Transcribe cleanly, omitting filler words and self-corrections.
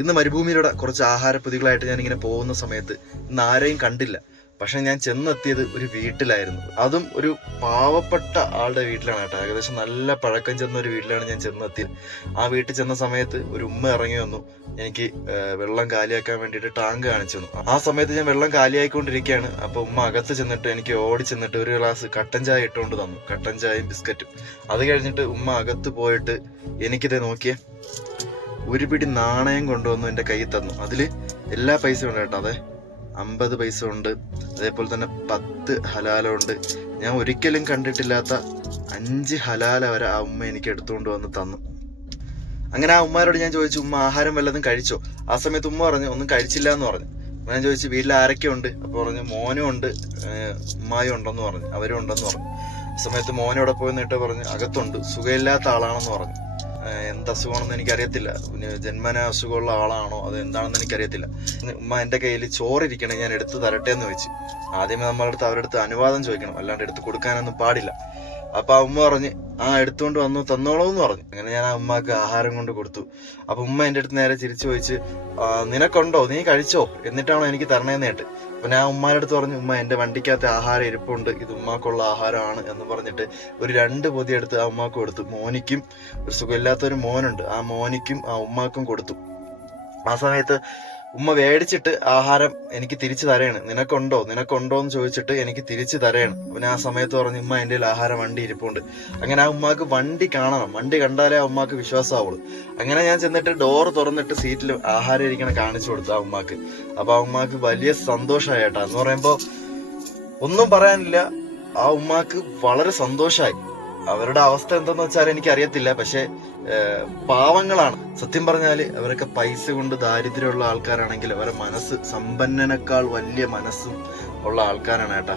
ഇന്ന് മരുഭൂമിയിലൂടെ കുറച്ച് ആഹാരപ്പൊതികളായിട്ട് ഞാനിങ്ങനെ പോകുന്ന സമയത്ത് ഇന്ന് ആരെയും കണ്ടില്ല. പക്ഷെ ഞാൻ ചെന്നെത്തിയത് ഒരു വീട്ടിലായിരുന്നു. അതും ഒരു പാവപ്പെട്ട ആളുടെ വീട്ടിലാണ് കേട്ടോ. ഏകദേശം നല്ല പഴക്കം ചെന്ന ഒരു വീട്ടിലാണ് ഞാൻ ചെന്നെത്തിയത്. ആ വീട്ടിൽ ചെന്ന സമയത്ത് ഒരു ഉമ്മ ഇറങ്ങി വന്നു. എനിക്ക് വെള്ളം കാലിയാക്കാൻ വേണ്ടിയിട്ട് ടാങ്ക് കാണിച്ചു തന്നു. ആ സമയത്ത് ഞാൻ വെള്ളം കാലിയായിക്കൊണ്ടിരിക്കുകയാണ്. അപ്പോൾ ഉമ്മ അകത്ത് ചെന്നിട്ട് എനിക്ക് ഓടി ചെന്നിട്ട് ഒരു ഗ്ലാസ് കട്ടൻ ചായ ഇട്ടുകൊണ്ട് തന്നു. കട്ടൻ ചായയും ബിസ്ക്കറ്റും. അത് കഴിഞ്ഞിട്ട് ഉമ്മ അകത്ത് പോയിട്ട് എനിക്കിത് നോക്കിയേ, ഒരു പിടി നാണയം കൊണ്ടുവന്നു എൻ്റെ കയ്യിൽ തന്നു. അതിൽ എല്ലാ പൈസയും ഉണ്ട് കേട്ടോ. അതെ, 50 പൈസ ഉണ്ട്, അതേപോലെ തന്നെ 10 ഹലാല ഉണ്ട്. ഞാൻ ഒരിക്കലും കണ്ടിട്ടില്ലാത്ത 5 ഹലാല വരെ ആ ഉമ്മ എനിക്ക് എടുത്തുകൊണ്ട് വന്ന് തന്നു. അങ്ങനെ ആ ഉമ്മാരോട് ഞാൻ ചോദിച്ചു, ഉമ്മ ആഹാരം വല്ലതും കഴിച്ചോ? ആ സമയത്ത് ഉമ്മ പറഞ്ഞു ഒന്നും കഴിച്ചില്ല എന്ന് പറഞ്ഞു. ഞാൻ ചോദിച്ചു വീട്ടിൽ ആരൊക്കെ ഉണ്ട്? അപ്പോൾ പറഞ്ഞു മോനും ഉണ്ട്, ഉമ്മായും ഉണ്ടെന്ന് പറഞ്ഞു, അവരും ഉണ്ടെന്ന് പറഞ്ഞു. ആ സമയത്ത് മോനോടെ പോയി നിന്നിട്ട് പറഞ്ഞു അകത്തുണ്ട്, സുഖമില്ലാത്ത ആളാണെന്ന് പറഞ്ഞു. എന്ത് അസുഖമാണെന്ന് എനിക്കറിയത്തില്ല, പിന്നെ ജന്മന അസുഖമുള്ള ആളാണോ അത് എന്താണെന്ന് എനിക്കറിയത്തില്ല. ഉമ്മ എൻ്റെ കയ്യിൽ ചോറിരിക്കണേ, ഞാൻ എടുത്ത് തരട്ടെ എന്ന് വെച്ച്. ആദ്യമേ നമ്മളടുത്ത് അവരുടെ അടുത്ത് അനുവാദം ചോദിക്കണം, അല്ലാണ്ട് എടുത്ത് കൊടുക്കാനൊന്നും പാടില്ല. അപ്പൊ ആ ഉമ്മ പറഞ്ഞ് എടുത്തുകൊണ്ട് വന്നു തന്നോളൂ എന്ന് പറഞ്ഞു. അങ്ങനെ ഞാൻ ആ ഉമ്മക്ക് ആഹാരം കൊണ്ട് കൊടുത്തു. അപ്പൊ ഉമ്മ എൻ്റെ അടുത്ത് നേരെ ചിരിച്ചു ചോദിച്ച്, നിനക്കുണ്ടോ, നീ കഴിച്ചോ, എന്നിട്ടാണോ എനിക്ക് തരണേന്ന് കേട്ട്. അപ്പൊ ഞാൻ ഉമ്മാരുടെ അടുത്ത് പറഞ്ഞു, ഉമ്മ എൻ്റെ വണ്ടിക്കകത്ത് ആഹാരം ഇരിപ്പുണ്ട്, ഇത് ഉമ്മാക്കുള്ള ആഹാരമാണ് എന്ന് പറഞ്ഞിട്ട് ഒരു 2 പൊതി എടുത്ത് ആ ഉമ്മാക്ക് കൊടുത്തു. മോനിക്കും, ഒരു സുഖമില്ലാത്തൊരു മോനുണ്ട്, ആ മോനിക്കും ആ ഉമ്മാക്കും കൊടുത്തു. ആ സമയത്ത് ഉമ്മ മേടിച്ചിട്ട് ആഹാരം എനിക്ക് തിരിച്ചു തരയാണ്. നിനക്കുണ്ടോ എന്ന് ചോദിച്ചിട്ട് എനിക്ക് തിരിച്ചു തരയാണ്. അപ്പൊ ഞാൻ ആ സമയത്ത് പറഞ്ഞു, ഉമ്മ എൻ്റെ ആഹാരം വണ്ടി ഇരിപ്പുണ്ട്. അങ്ങനെ ആ ഉമ്മാക്ക് വണ്ടി കാണണം, വണ്ടി കണ്ടാലേ ആ ഉമ്മാക്ക് വിശ്വാസമാവുള്ളൂ. അങ്ങനെ ഞാൻ ചെന്നിട്ട് ഡോറ് തുറന്നിട്ട് സീറ്റിൽ ആഹാരം ഇരിക്കണ കാണിച്ചു കൊടുത്തു ആ ഉമ്മാക്ക്. അപ്പൊ ആ ഉമ്മാക്ക് വലിയ സന്തോഷമായി കേട്ടോ. എന്ന് പറയുമ്പോ ഒന്നും പറയാനില്ല, ആ ഉമ്മാക്ക് വളരെ സന്തോഷമായി. അവരുടെ അവസ്ഥ എന്തെന്ന് വെച്ചാൽ എനിക്കറിയത്തില്ല, പക്ഷെ പാവങ്ങളാണ് സത്യം പറഞ്ഞാല്. അവരൊക്കെ പൈസ കൊണ്ട് ദാരിദ്ര്യമുള്ള ആൾക്കാരാണെങ്കിൽ അവരുടെ മനസ്സ് സമ്പന്നനേക്കാൾ വലിയ മനസ്സും ഉള്ള ആൾക്കാരാണ് കേട്ടാ.